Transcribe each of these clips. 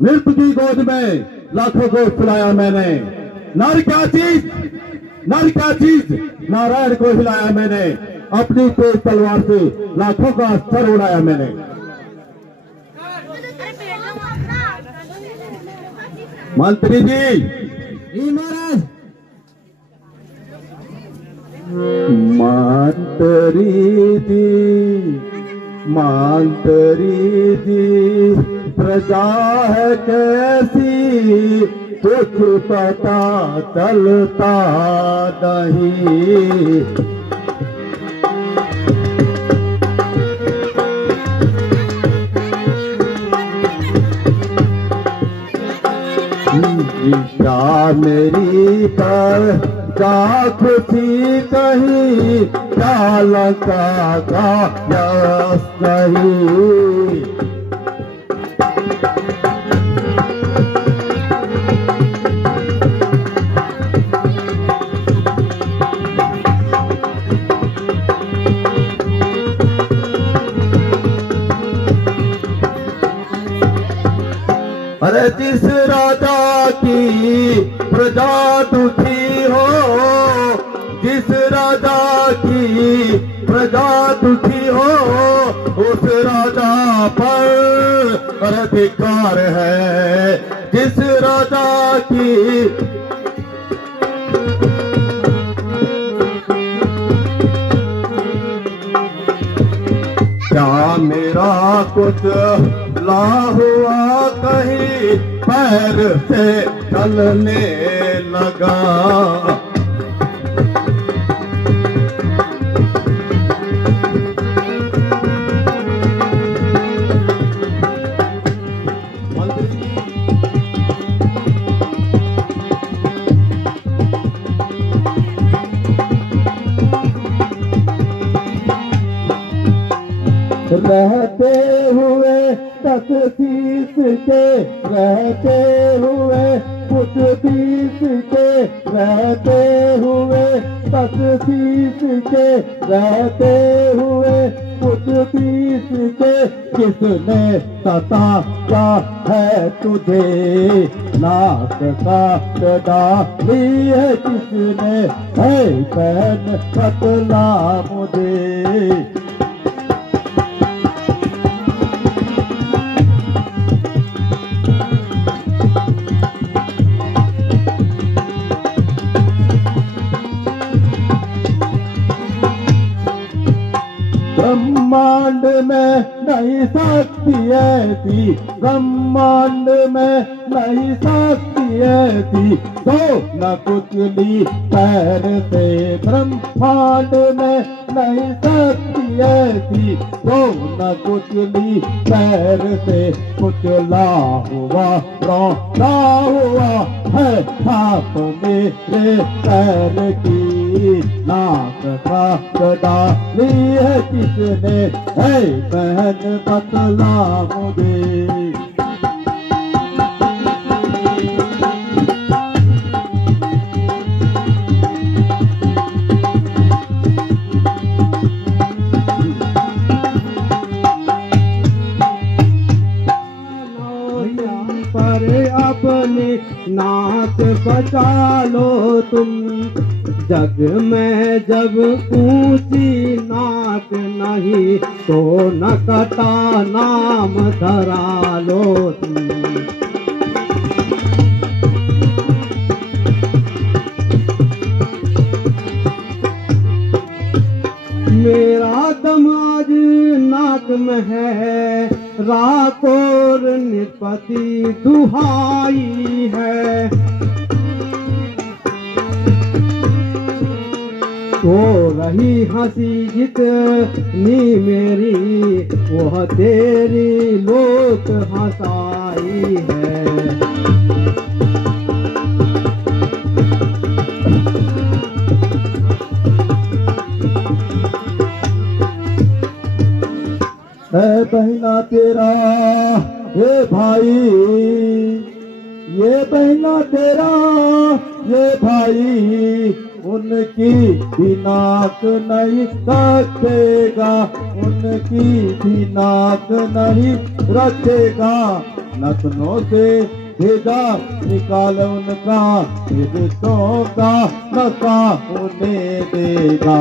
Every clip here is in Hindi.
मृत की गोद में लाखों को खिलाया मैंने। नर क्या चीज, नर क्या चीज, नारायण को हिलाया मैंने। अपनी तेज तलवार से लाखों का सर उड़ाया मैंने। मंत्री जी महाराज। मंत्री जी प्रजा है कैसी कुछ पता चलता नहीं। क्या मेरी पर क्या खुशी कहीं, क्या लगा का यश नहीं। अरे जिस राजा की प्रजा दुखी हो, जिस राजा की प्रजा दुखी हो, उस राजा पर अधिकार है। जिस राजा की क्या मेरा कुछ ला हुआ कहीं पैर से चलने लगा। रहते हुए तकसीस के, रहते हुए कुछ बीस के, रहते हुए तकसीस के, रहते हुए कुछ बीस के, किसने सताया है तुझे लाख काट डाली है, किसने है बहन बतला मुझे। ब्रह्मांड में नहीं सकती ऐसी, ब्रह्मांड में नहीं सकती ऐसी, तो न कुचली पैर से। ब्रह्मांड में नहीं सकती ऐसी, तो न कुचली पैर से। कुचला हुआ रोना हुआ है छाप मेरे पैर की, नाक काट डाली है किसने है बहन बतला मुझे। पर अपनी नाक बचा लो तुम, जग में जब ऊंची नाक नहीं तो न कटा नाम धरा लो तुम। मेरा दम आज नाक में है, राकोर निपति दुहाई है। तो रही हंसी जितनी मेरी, वह तेरी लोक हंसाई है। है बहना तेरा ये भाई, ये बहना तेरा ये भाई, उनकी भी नाक नहीं रखेगा, उनकी भी नाक नहीं रखेगा। नतनों से भेजा निकाल उनका, रिश्तों का नशा होने देगा।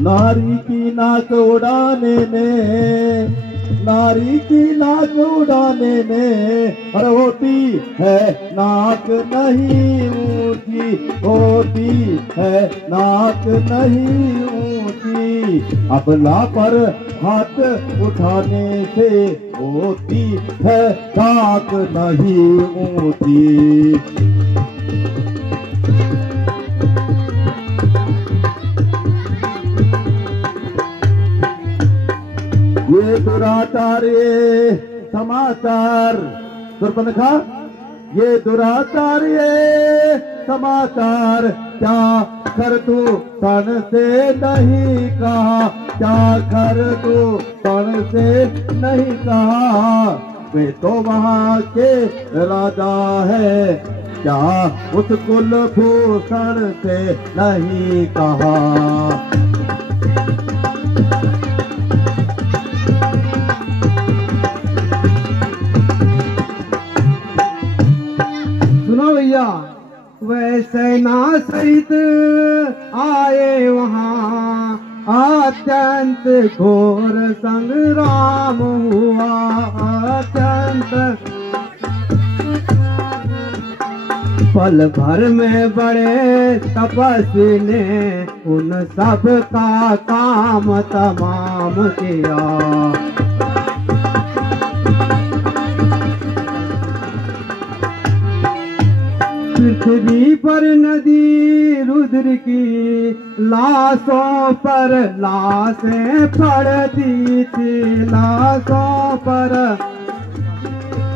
नारी की नाक उड़ाने में, नारी की नाक उड़ाने में अरे होती है नाक नहीं ऊंची, होती है नाक नहीं ऊंची। अबला पर हाथ उठाने से होती है नाक नहीं ऊंची। ये दुराचार, ये समाचार सुर्पनखा, ये दुराचार, ये समाचार क्या कर तू तन से नहीं कहा, क्या कर तू तन से नहीं कहा। वे तो वहाँ के राजा है, क्या उस कुलभूषण से नहीं कहा। भैया वह सेना सहित आए वहाँ, अत्यंत घोर संग्राम हुआ, अत्यंत पल भर में बड़े तपस्वी ने उन सब का काम तमाम किया। पृथ्वी पर नदी रुद्र की लाशों पर लाशें पड़ती थी, लाशों पर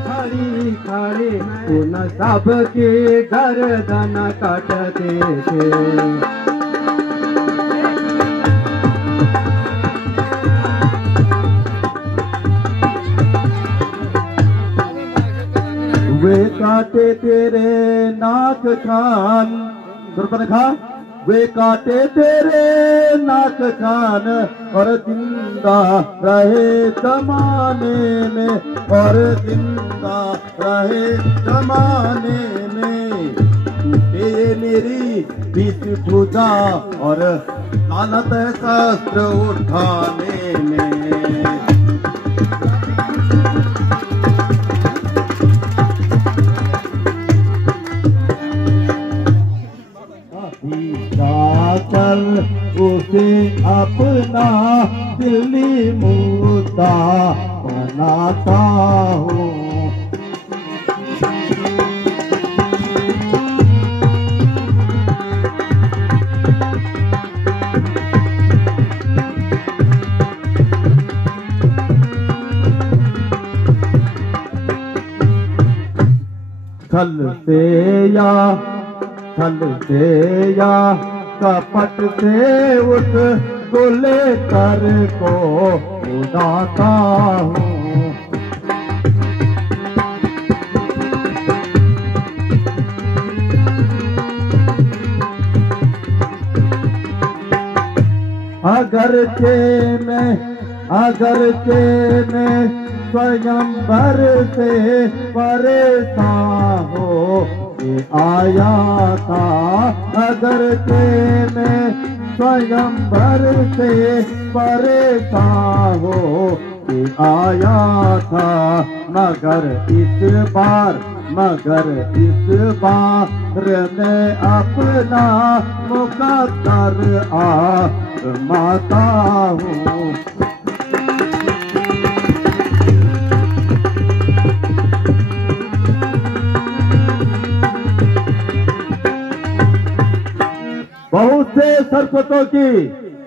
खड़ी खड़ी उन सब की गर्दन कटते थे। वे काटे तेरे नाक कान, सुर्पनखा, वे काटे तेरे नाक कान और जिंदा रहे जमाने में, और जिंदा रहे जमाने में। टूटे मेरी बीच भुजा और लानत है शस्त्र उठाने में। जाकर उसे अपना दिली मुद्दा बनाता हूँ। छल से या कपट से उस गोले कर को उड़ाता हूँ। अगरचे में स्वयंवर से परेशान हो के आया था। अगरचे में स्वयंवर से परेशान हो के आया था, मगर इस बार मैं अपना मुकद्दर आज़माता हूँ। बहुत से सरपतों की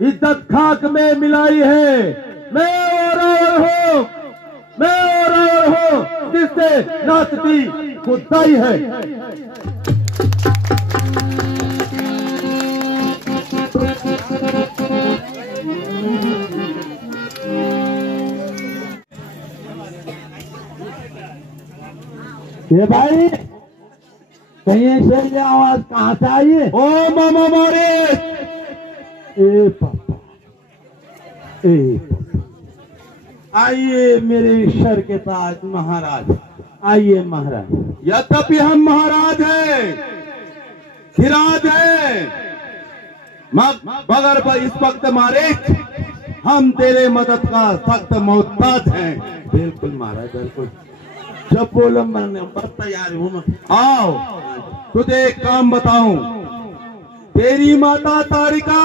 इज्जत खाक में मिलाई है। मैं और हूँ जिससे नाचती खुदाई है। ये भाई कहीं से ये आवाज कहाँ से आई है? ओ मामा मोरिस, ए पापा, ए पापा, आइए मेरे ईश्वर के ताज महाराज, आइए महाराज। यद्यपि हम महाराज हैं, सिराज हैं, मगर इस वक्त मोरिस हम तेरे मदद का सख्त मोहताज हैं। बिल्कुल महाराज, बिल्कुल। जब बोलो मैं बस तैयार हूँ। आओ तुझे एक काम बताऊं। तेरी माता तारिका,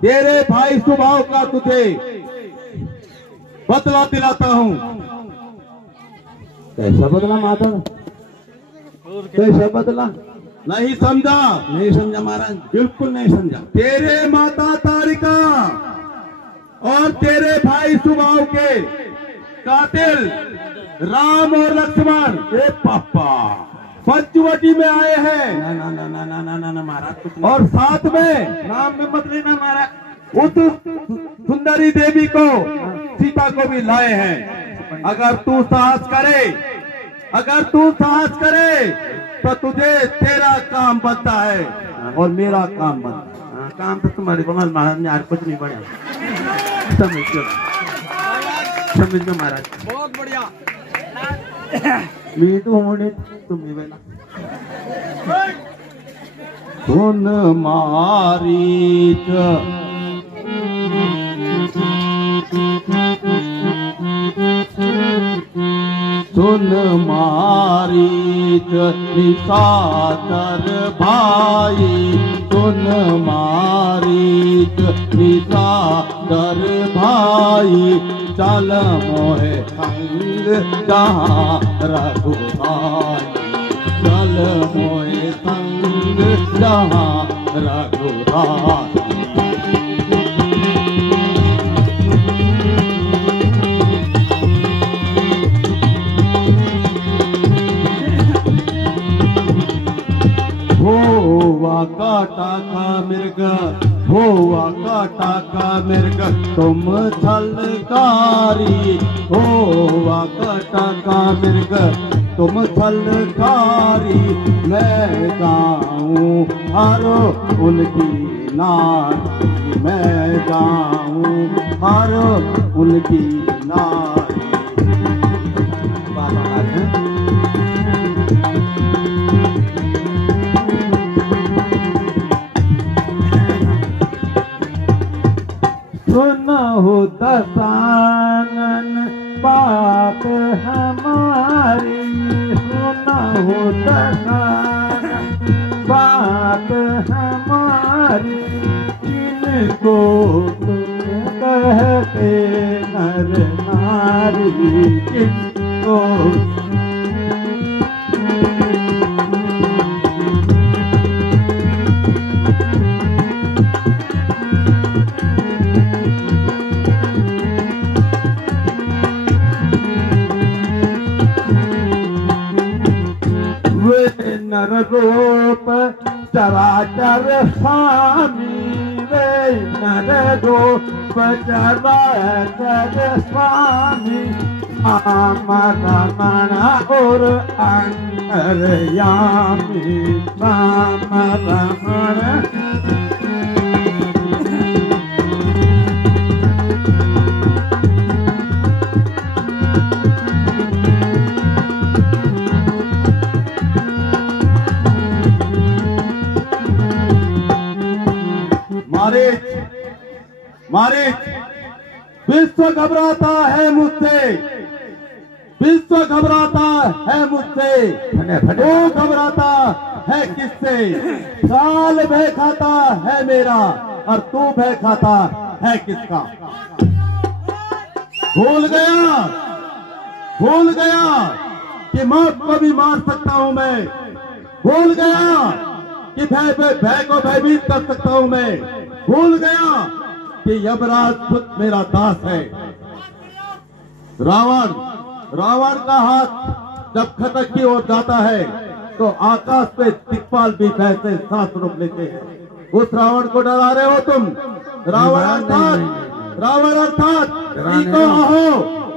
तेरे भाई सुभाव का तुझे बदला दिलाता हूं। कैसा बदला माता? कैसा बदला? नहीं समझा? नहीं समझा महाराज, बिल्कुल नहीं समझा। तेरे माता तारिका और तेरे भाई सुभाव के कातिल राम और लक्ष्मण ए पापा, पंचवटी में आए हैं। ना ना ना ना ना ना ना ना महाराज, कुछ नहीं। और साथ में नाम में मत लेना महाराज। उस सुंदरी देवी को, सीता को भी लाए हैं। अगर तू साहस करे, अगर तू साहस करे तो तुझे तेरा काम बनता है और मेरा काम बनता है। काम तो तुम्हारे को महाराज ने आज कुछ नहीं बढ़िया समझ लो, समझ लो महाराज। बहुत बढ़िया। मैं तो होने तुम ही बेला। सुन मारीच, सुन मारीच निशाचर भाई, सुन मारीच निशाचर भाई, चल मोहे संग जहाँ रघुराई, चल मोहे संग जहाँ रघुराई। होवा काटा का मृग, होवा काटा का मृग तुम छलकारी, होवा काटा का मृग तुम छलकारी। मैं गाऊं हर उनकी नारी, मैं गाऊं हर उनकी नारी। सुनो दशानन बात हमारी, सुनो दशानन बात हमारी, जिनको तुम कहते नर नारी, जिनको नर रूप चराचर स्वामी, वे नर रूप चराचर स्वामी, आम रमण और अंतर्यामी, राम रमण। मारीच, विश्व घबराता है मुझसे, विश्व घबराता है मुझसे, वो घबराता है किससे? साल भय खाता है मेरा और तू भय खाता है किसका? भूल गया, भूल गया कि मौत को भी मार सकता हूं मैं, भूल गया कि भय को भयभीत कर सकता हूं मैं, भूल गया कि यमराज खुद मेरा दास है। रावण, रावण का हाथ जब खटक की ओर जाता है तो आकाश पे दिक्पाल भी ऐसे सांस रोक लेते हैं। उस रावण को डरा रहे हो तुम। रावण अर्थात, रावण अर्थात तीको अहो,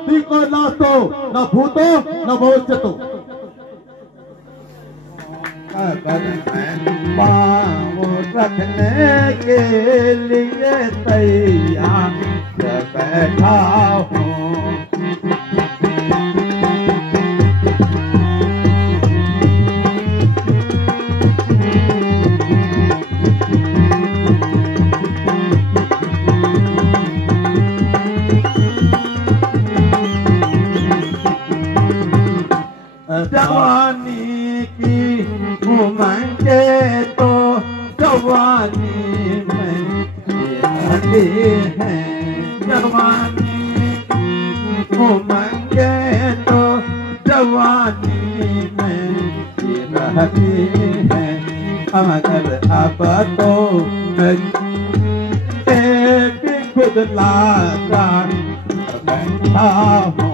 तीको नास्तो, न भूतो न भविष्यतो। अगर मैं पाँव रखने के लिए तैयार बैठा हूँ। जवानी की उमंगे तो जवानी में आते हैं। जवानी उमंगे तो जवानी में रहती हैं। अगर अब तो भी खुद लाचा बैठा हूँ।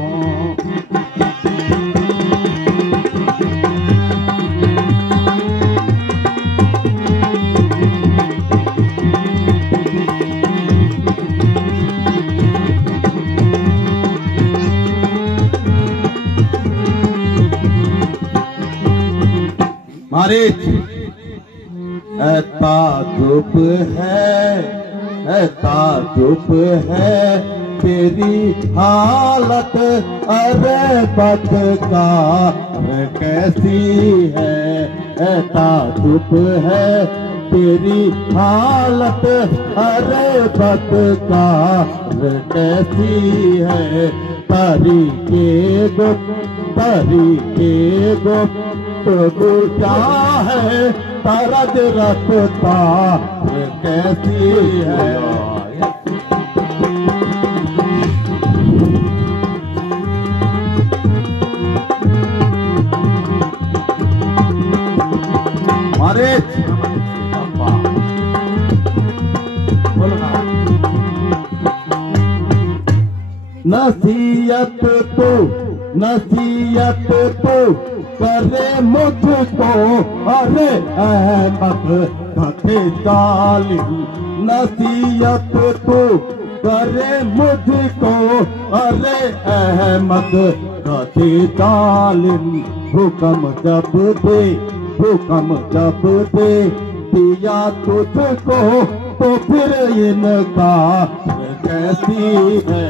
मारिच ताजुब है तेरी हालत, अरे बदकार कैसी है। ताजुब है तेरी हालत, अरे बदकार कैसी है। तरीके गुप्त तो क्या है, तरज रखता कैसी है। हमारे नसीहत तो करे मुझको, अरे अहमद कथे जालिम। नसीहत तो करे मुझको, अरे अहमद कथे जालिम। हुक्म जब दे दिया तुझको, तो फिर इनका कैसी है।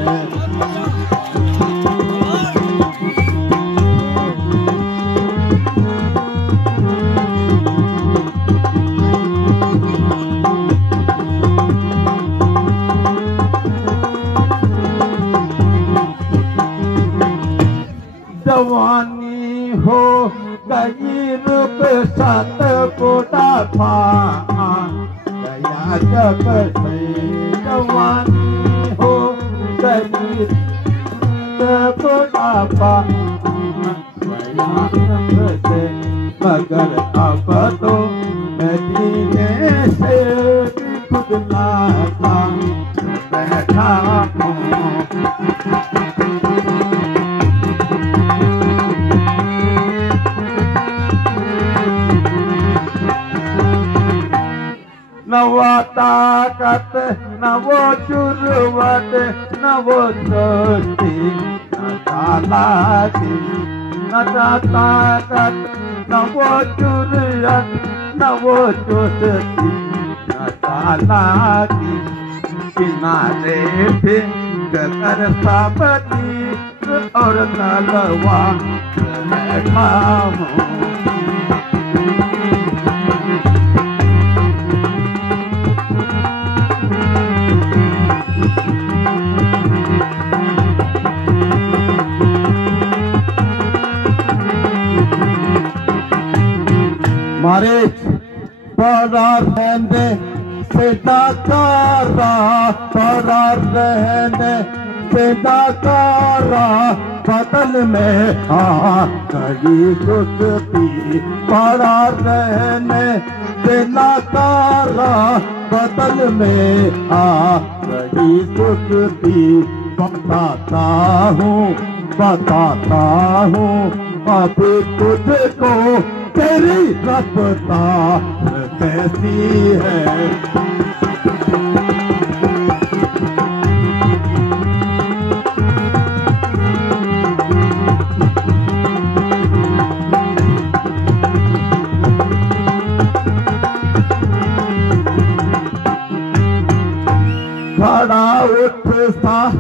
जवानी हो गई रुखसत बुढ़ापा गया जब से। जवानी हो गई बुढ़ापा गया जब से। मगर अब तो मदीने से खुद लाता बैठा हूँ। न वो ताकत न वो जुर्वत न वो दोस्ती न चालाकी। न ताकत न वो जुर्वत न वो दोस्ती न चालाकी। किनारे फिंग कर साबती और तलवार बैठा हूँ। मारे पड़ा रहने से नकारा, पड़ा रहने से नकारा। बदल में गई सुस्ती, पड़ा रहने से नकारा। बदल में गई सुस्ती। बताता हूँ अब तुझको तेरी रफ्तार कैसी है। खड़ा उठ साथ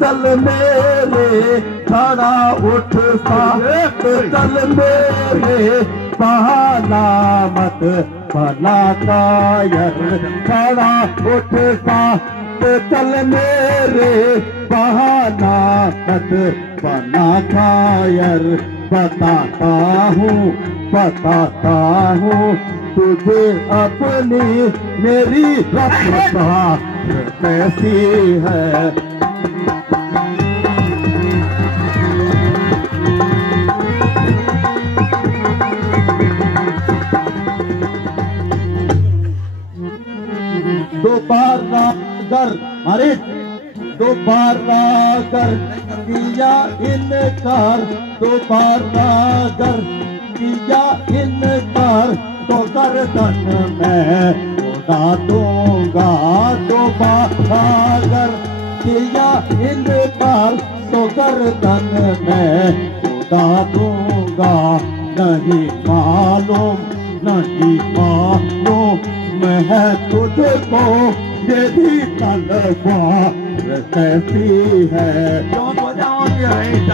चल मेरे, खड़ा उठ साथ चल मेरे, बहाना मत बना कायर, खड़ा उठ साथ चल मेरे, बहाना मत बना कायर। बताता हूँ तुझे अपनी मेरी रफ्तार कैसी है। दोबारा कर अरे दोबारा कर किया इनकार, दोबारा कर किया इनकार, तो गर्दन में उड़ा दूंगा। दोबारा कर किया इनकार, तो गर्दन में उड़ा दूंगा। नहीं मालूम मैं तुझको यही तलवार कैसी है। Don't go down your head.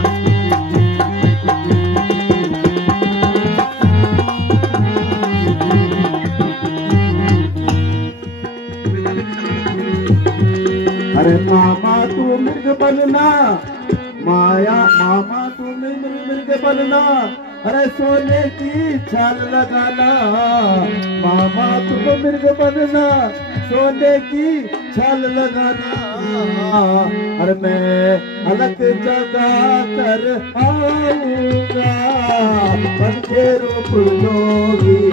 अरे मामा तू मृग बनना, मामा तू मृग बनना, अरे सोने की छाल लगाना। मामा तू मृग बनना, सोने की छाल लगाना। अरे मैं अलग जगा कर आऊंगा, पंखे रूप जोगी